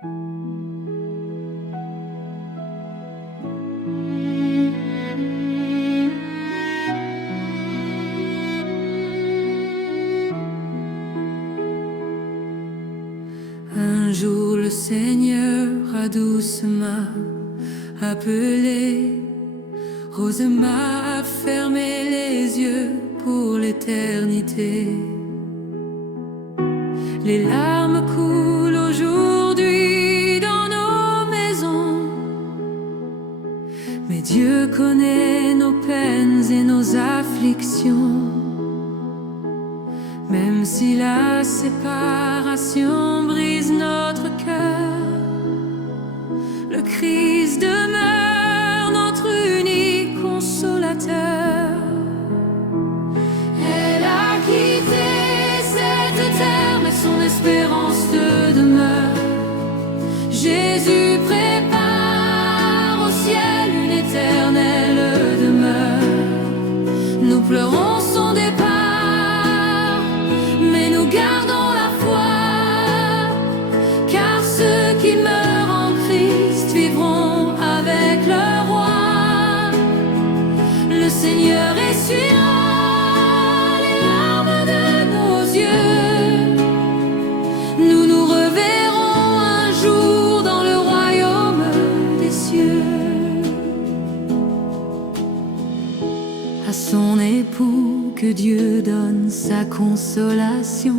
Un jour le Seigneur a doucement appelé. Rosemary a fermé les yeux pour l'éternité. Les larmes coulent aujourd'hui dans nos maisons, mais Dieu connaît nos peines et nos afflictions. Même si la séparation brise notre cœur, le Christ demeure notre unique consolateur. Elle a quitté cette terre, mais son espérance demeure. Jésus prépare au ciel une éternelle demeure. Nous pleurons son départ, mais nous gardons la foi, car ceux qui meurent en Christ vivront avec le roi. Le Seigneur essuiera les larmes de nos yeux. Nous nous reverrons un jour dans le royaume des cieux. À son époux que Dieu donne sa consolation,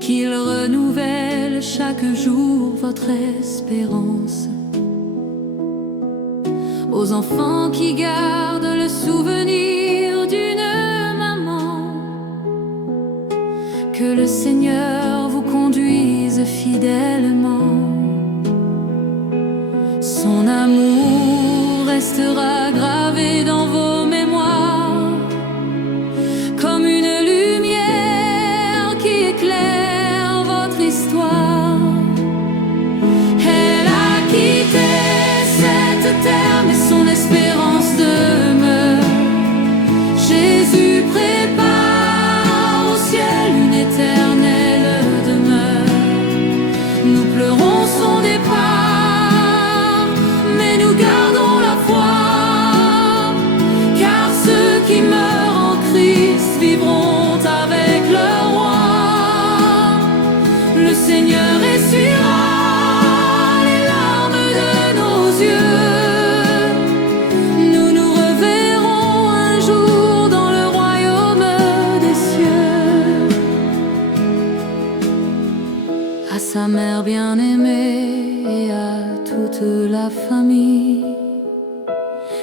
qu'il renouvelle chaque jour votre espérance. Aux enfants qui gardent le souvenir d'une maman, que le Seigneur vous conduise fidèlement. Son amour restera gravé dans vos mémoires, comme une lumière qui éclaire votre histoire. Elle a quitté cette terre, mais son espérance demeure. Jésus prépare au ciel une éternelle demeure. Nous pleurons son départ, mais nous gardons la foi, car ceux qui meurent en Christ vivront avec le roi. Le Seigneur essuiera les larmes de nos yeux. Nous nous reverrons un jour dans le royaume des cieux. À sa mère bien-aimée et à toute la famille,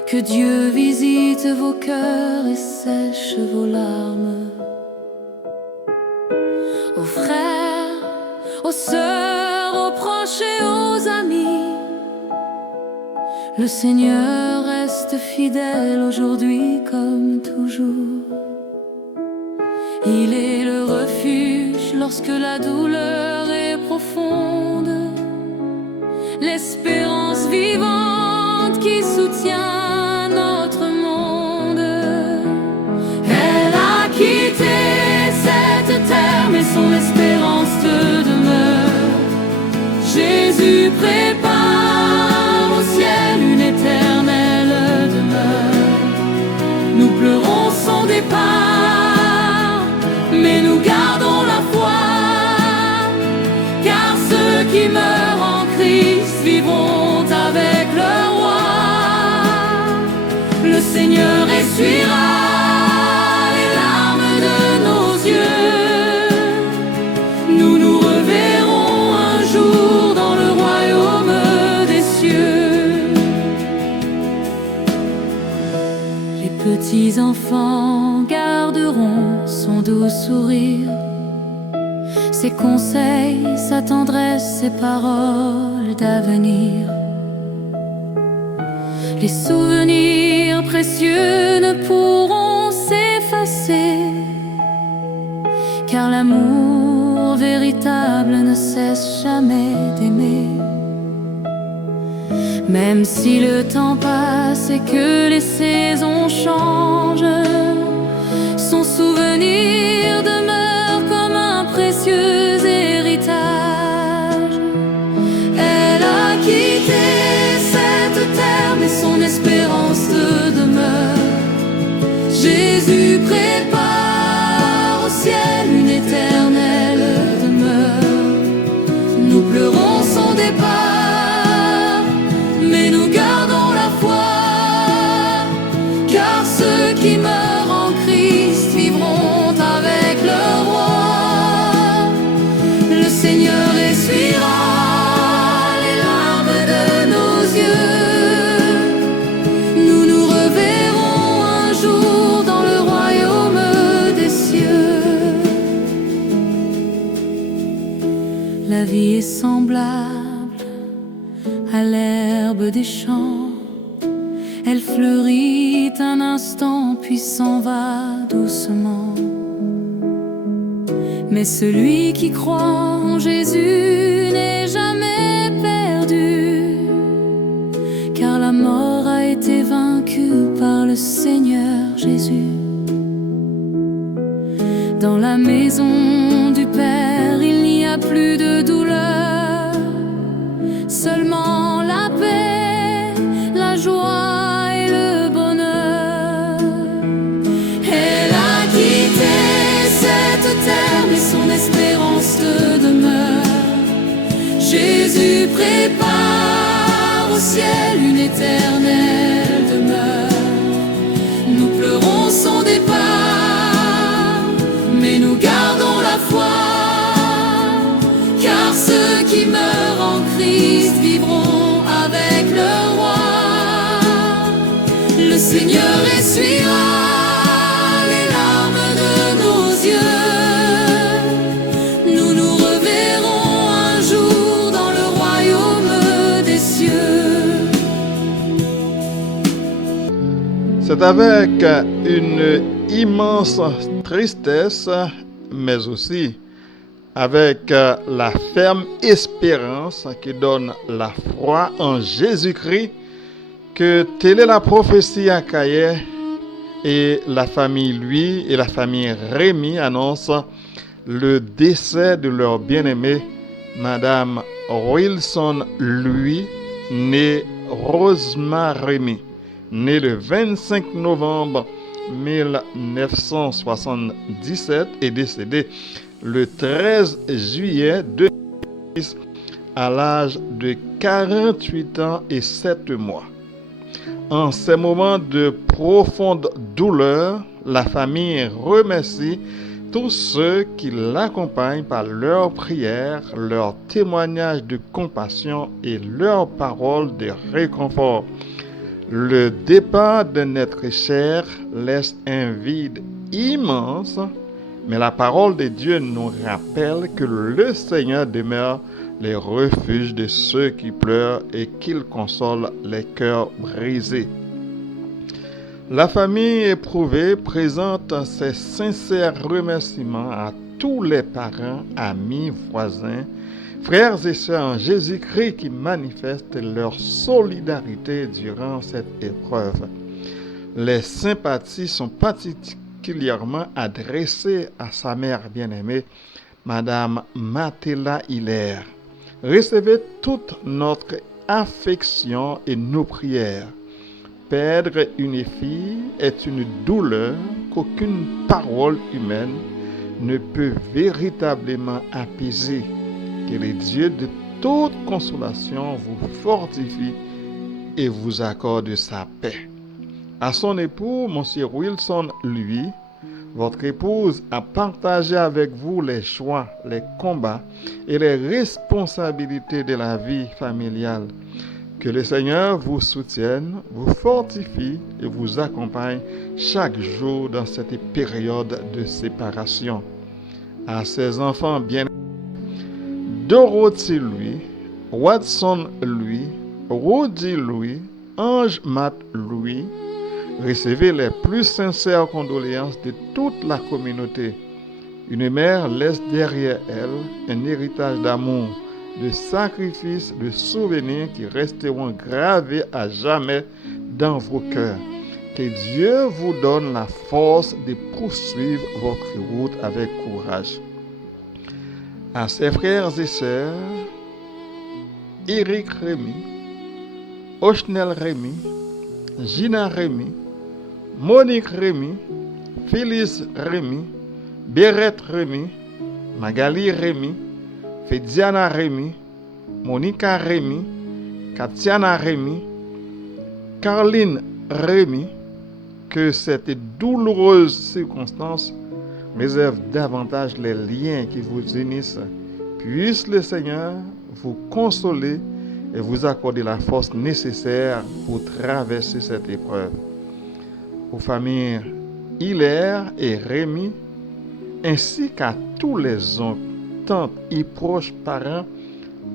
que Dieu visite vos cœurs et sèche vos larmes. Aux frères, aux sœurs, aux proches et aux amis, le Seigneur reste fidèle aujourd'hui comme toujours. Il est le refuge lorsque la douleur est profonde, l'espérance vivante qui soutient notre monde. Elle a quitté cette terre, mais son espérance demeure. Jésus prépare au ciel une éternelle demeure. Nous pleurons son départ, mais nous gardons la foi, car ceux qui meurent en Christ vivront avec le roi. Le Seigneur essuiera les larmes de nos yeux. Nous nous reverrons un jour dans le royaume des cieux. Les petits enfants garderont son doux sourire, ses conseils, sa tendresse, ses paroles d'avenir. Les souvenirs précieux ne pourront s'effacer, car l'amour véritable ne cesse jamais d'aimer. Même si le temps passe et que les saisons changent, son souvenir demeure comme un précieux héritage. pleurons son départ, mais nous gardons la foi, car ceux qui meurent en Christ vivront avec le roi. Le Seigneur essuiera les larmes de nos yeux. Nous nous reverrons un jour dans le royaume des cieux. La vie est semblable à l'herbe des champs. Elle fleurit un instant puis s'en va doucement. Mais celui qui croit en Jésus n'est jamais perdu, car la mort a été vaincue par le Seigneur Jésus. Dans la maison du Père, il n'y a plus de douleur, seulement la paix, la joie et le bonheur. Elle a quitté cette terre, mais son espérance demeure. Jésus prépare au ciel une éternelle demeure. Nous pleurons son départ, mais nous gardons la foi, car ceux qui meurent en Christ vivront avec le roi. Le Seigneur essuiera les larmes de nos yeux. Nous nous reverrons un jour dans le royaume des cieux. C'est avec une immense tristesse, mais aussi avec la ferme espérance qui donne la foi en Jésus-Christ, que telle est la prophétie à Caillet, et la famille lui et la famille Rémy annoncent le décès de leur bien-aimée Madame Wilson Louis, née Rosemary Rémy, née le 25 novembre 1977 et décédée le 13 juillet 2006 à l'âge de 48 ans et 7 mois. En ces moments de profonde douleur, la famille remercie tous ceux qui l'accompagnent par leurs prières, leurs témoignages de compassion et leurs paroles de réconfort. Le départ d'un être cher laisse un vide immense, mais la parole de Dieu nous rappelle que le Seigneur demeure les refuges de ceux qui pleurent et qu'il console les cœurs brisés. La famille éprouvée présente ses sincères remerciements à tous les parents, amis, voisins, frères et sœurs en Jésus-Christ qui manifestent leur solidarité durant cette épreuve. Les sympathies sont particulièrement adressées à sa mère bien-aimée, Madame Mathilda Hilaire. Recevez toute notre affection et nos prières. Perdre une fille est une douleur qu'aucune parole humaine ne peut véritablement apaiser. Que le Dieu de toute consolation vous fortifie et vous accorde sa paix. À son époux, M. Wilson, lui, votre épouse a partagé avec vous les joies, les combats et les responsabilités de la vie familiale. Que le Seigneur vous soutienne, vous fortifie et vous accompagne chaque jour dans cette période de séparation. À ses enfants bien Dorothy Louis, Watson Louis, Rudy Louis, Ange Matt Louis, recevez les plus sincères condoléances de toute la communauté. Une mère laisse derrière elle un héritage d'amour, de sacrifices, de souvenirs qui resteront gravés à jamais dans vos cœurs. Que Dieu vous donne la force de poursuivre votre route avec courage. À ses frères et sœurs, Eric Rémy, Oshnel Rémy, Gina Rémy, Monique Rémy, Phyllis Rémy, Bérette Rémy, Magali Rémy, Fédiana Rémy, Monica Rémy, Katiana Rémy, Caroline Rémy, que cette douloureuse circonstance réserve davantage les liens qui vous unissent. Puisse le Seigneur vous consoler et vous accorder la force nécessaire pour traverser cette épreuve. Aux familles Hilaire et Rémy, ainsi qu'à tous les oncles, tantes et proches parents,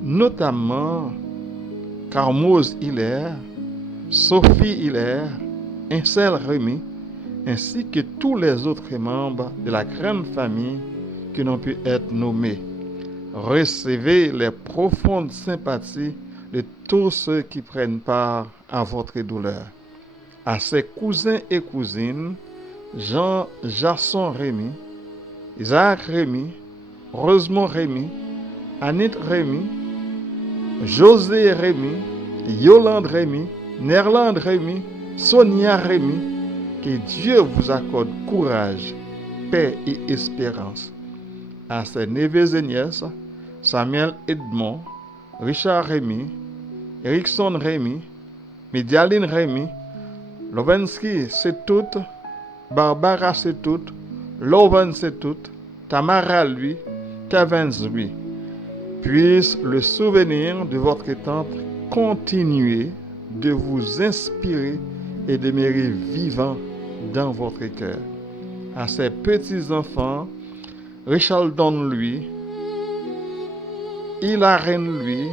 notamment Carmose Hilaire, Sophie Hilaire, Incel Rémy, ainsi que tous les autres membres de la grande famille qui n'ont pu être nommés. Recevez les profondes sympathies de tous ceux qui prennent part à votre douleur. À ses cousins et cousines, Jean-Jasson Rémy, Isaac Rémy, Rosemont Rémy, Anit Rémy, José Rémy, Yolande Rémy, Nerland Rémy, Sonia Rémy, que Dieu vous accorde courage, paix et espérance. À ses neveux et nièces, Samuel Edmond, Richard Rémy, Erickson Rémy, Médialine Rémy, Lovensky Setout, Barbara Setout, Loven Setout, Tamara lui, Kevin lui. Puisse le souvenir de votre tante continuer de vous inspirer et demeurer vivant dans votre cœur. À ses petits-enfants, Richardon lui, Hilarène lui,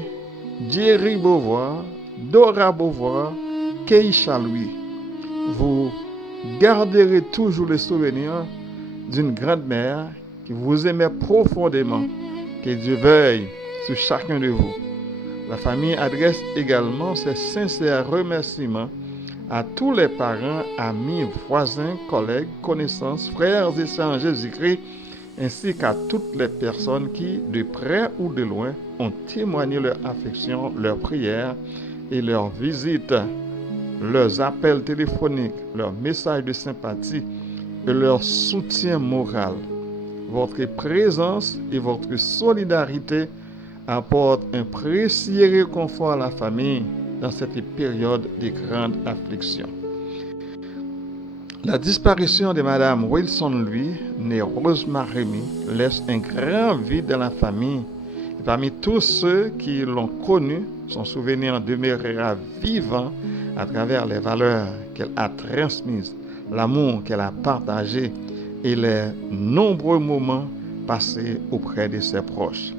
Jerry Beauvoir, Dora Beauvoir, Keisha lui. Vous garderez toujours le souvenir d'une grand-mère qui vous aimait profondément. Que Dieu veille sur chacun de vous. La famille adresse également ses sincères remerciements à tous les parents, amis, voisins, collègues, connaissances, frères et sœurs en Jésus-Christ, ainsi qu'à toutes les personnes qui, de près ou de loin, ont témoigné leur affection, leur prière et leur visite, leurs appels téléphoniques, leurs messages de sympathie et leur soutien moral. Votre présence et votre solidarité apportent un précieux réconfort à la famille dans cette période de grande affliction. La disparition de Madame Wilson, lui, née Rosemary Rémy, laisse un grand vide dans la famille. Et parmi tous ceux qui l'ont connue, son souvenir demeurera vivant à travers les valeurs qu'elle a transmises, l'amour qu'elle a partagé et les nombreux moments passés auprès de ses proches.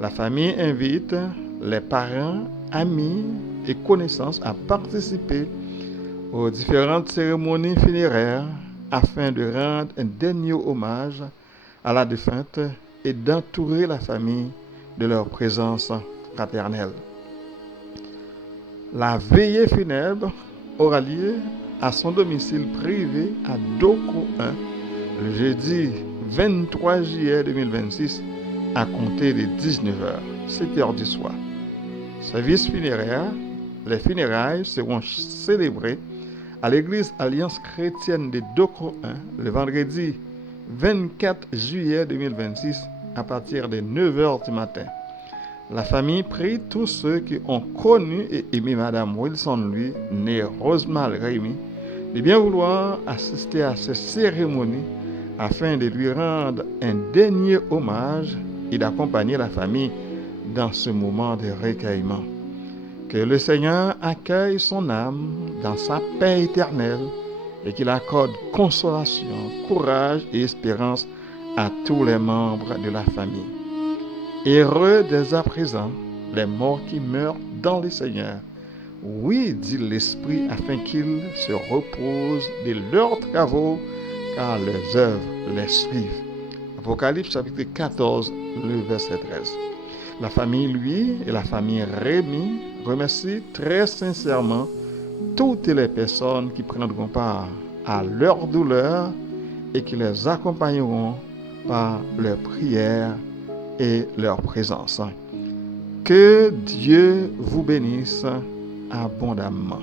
La famille invite les parents, amis et connaissances à participer aux différentes cérémonies funéraires afin de rendre un dernier hommage à la défunte et d'entourer la famille de leur présence fraternelle. La veillée funèbre aura lieu à son domicile privé à Doko 1 le jeudi 23 juillet 2026 à compter de 19h, 7h du soir. Service funéraire, les funérailles seront célébrées à l'église Alliance chrétienne de Doko 1 le vendredi 24 juillet 2026 à partir de 9h du matin. La famille prie tous ceux qui ont connu et aimé Madame Wilson, lui, née Rosemary Rémy, de bien vouloir assister à ces cérémonies afin de lui rendre un dernier hommage et d'accompagner la famille dans ce moment de recueillement. Que le Seigneur accueille son âme dans sa paix éternelle et qu'il accorde consolation, courage et espérance à tous les membres de la famille. Heureux dès à présent les morts qui meurent dans le Seigneur. Oui, dit l'Esprit, afin qu'ils se reposent de leurs travaux, car leurs œuvres les suivent. Apocalypse chapitre 14, le verset 13. La famille, lui, et la famille Rémy remercie très sincèrement toutes les personnes qui prendront part à leur douleur et qui les accompagneront par leurs prières et leur présence. Que Dieu vous bénisse abondamment.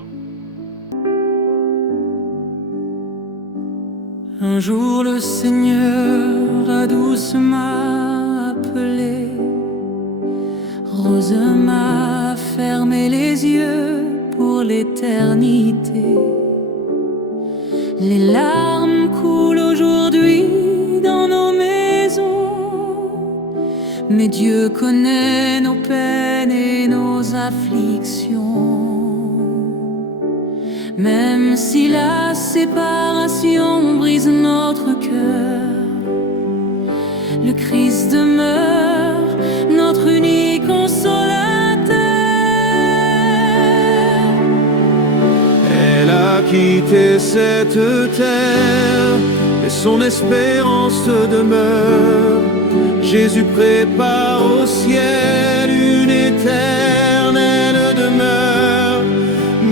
Un jour le Seigneur a doucement appelé Rose m'a fermé les yeux pour l'éternité. Les larmes coulent aujourd'hui dans nos maisons, mais Dieu connaît nos peines et nos afflictions. Même si la séparation brise notre cœur, le Christ demeure notre unique consolateur. Elle a quitté cette terre et son espérance demeure. Jésus prépare au ciel une éternelle demeure.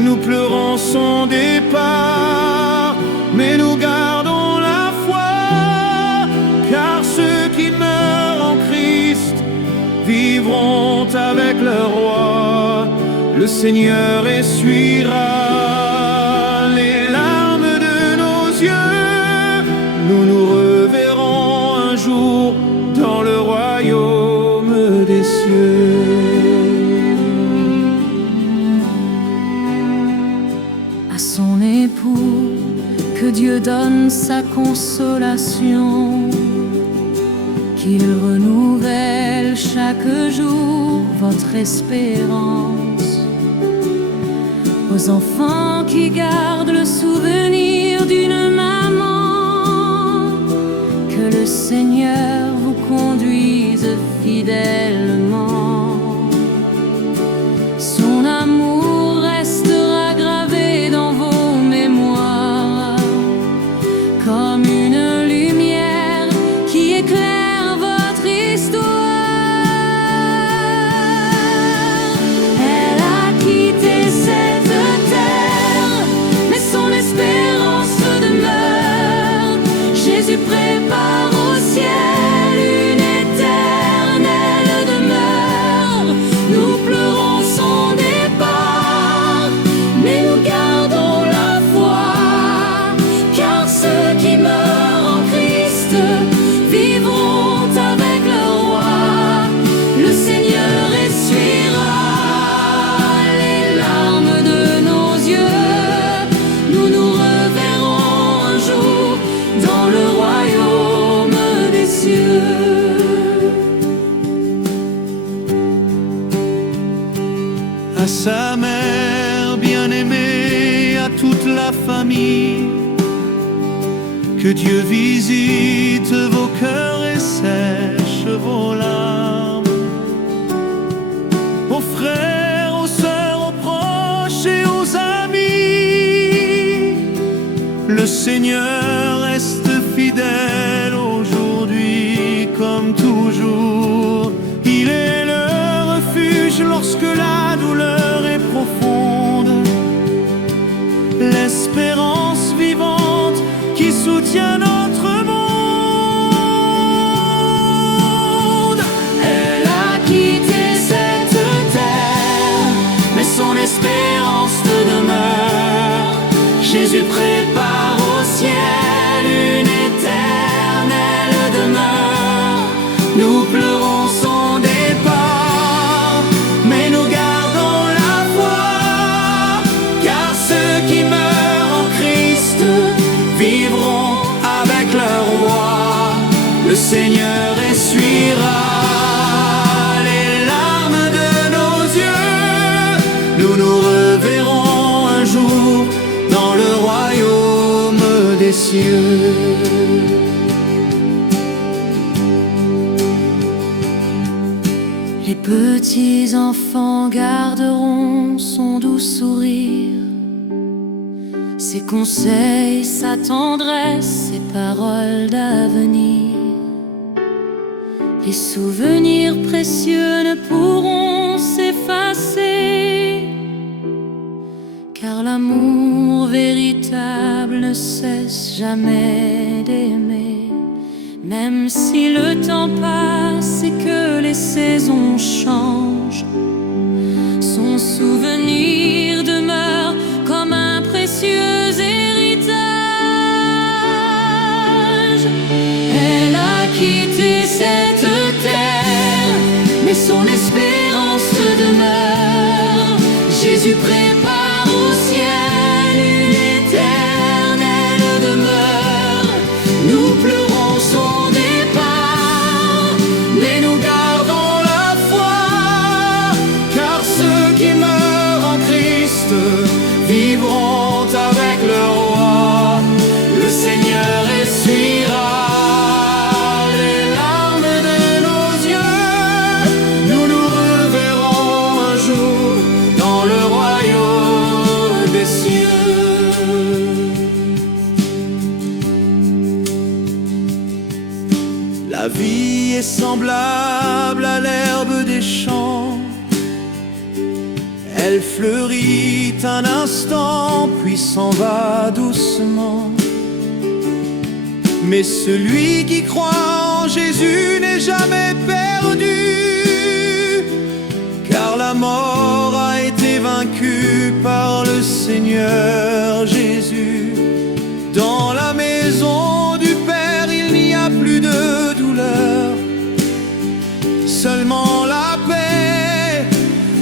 Nous pleurons son départ, mais nous gardons la foi, car ceux qui meurent en Christ vivront avec le roi. Le Seigneur essuiera les larmes de nos yeux. Nous nous reverrons un jour dans le royaume des cieux. À son époux, que Dieu donne sa consolation, qu'il renouvelle chaque jour votre espérance. Aux enfants qui gardent le souvenir d'une maman, que le Seigneur vous conduise fidèlement. Son amour restera gravé dans vos mémoires, comme une lumière qui éclaire votre histoire. Elle a quitté cette terre, mais son espérance demeure. Jésus prépare au ciel une éternelle demeure. Nous pleurons son départ, mais nous gardons la foi, car ceux qui meurent en Christ vivront avec le roi. Le Seigneur essuiera les larmes de nos yeux. Nous nous reverrons un jour dans le royaume des cieux. À sa mère bien-aimée, à toute la famille, que Dieu visite vos cœurs et sèche vos larmes. Aux frères, aux sœurs, aux proches et aux amis, le Seigneur reste fidèle aujourd'hui comme toujours. Il est le refuge lorsque la douleur est profonde, l'espérance vivante qui soutient notre monde. Elle a quitté cette terre, mais son espérance demeure. Jésus prépare au ciel une éternelle demeure. Nous pleurons son départ, mais nous gardons la foi, car ceux qui meurent en Christ vivront avec le roi. Le Seigneur essuiera les larmes de nos yeux. Nous nous reverrons un jour dans le royaume des cieux. Les petits enfants garderont son doux sourire, ses conseils, sa tendresse, ses paroles d'avenir. Les souvenirs précieux ne pourront s'effacer, car l'amour véritable ne cesse jamais d'aimer. Même si le temps passe et que les saisons changent, son souvenir demeure comme un précieux héritage. Elle a quitté cette terre, mais son espérance La vie est semblable à l'herbe des champs. Elle fleurit un instant, puis s'en va doucement. Mais celui qui croit en Jésus n'est jamais perdu, car la mort a été vaincue par le Seigneur Jésus. Dans la maison du Père, il n'y a plus de douleur, seulement la paix,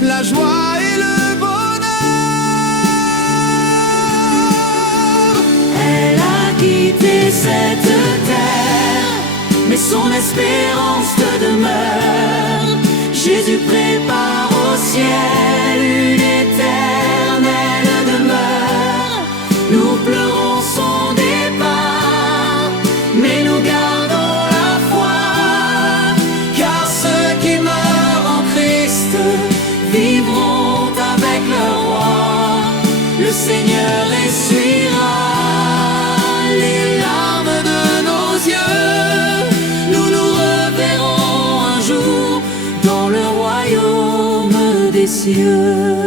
la joie et le bonheur. Elle a quitté cette terre, mais son espérance demeure. Jésus prépare au ciel une éternelle demeure. Nous pleurons son départ, mais nous gardons la foi, Car ceux qui meurent en Christ vivront avec le roi. Le Seigneur essuiera les larmes de nos yeux. Nous nous reverrons un jour dans le royaume des cieux.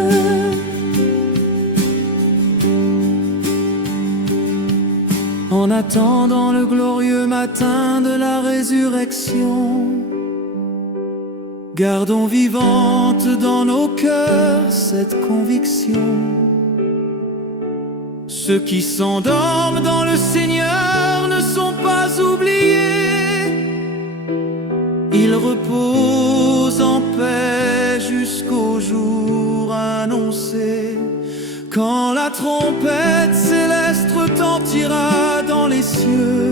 En attendant le glorieux matin de la résurrection, gardons vivante dans nos cœurs cette conviction. Ceux qui s'endorment dans le Seigneur ne sont pas oubliés. Ils reposent en paix jusqu'au jour annoncé, quand la trompette céleste retentira dans les cieux.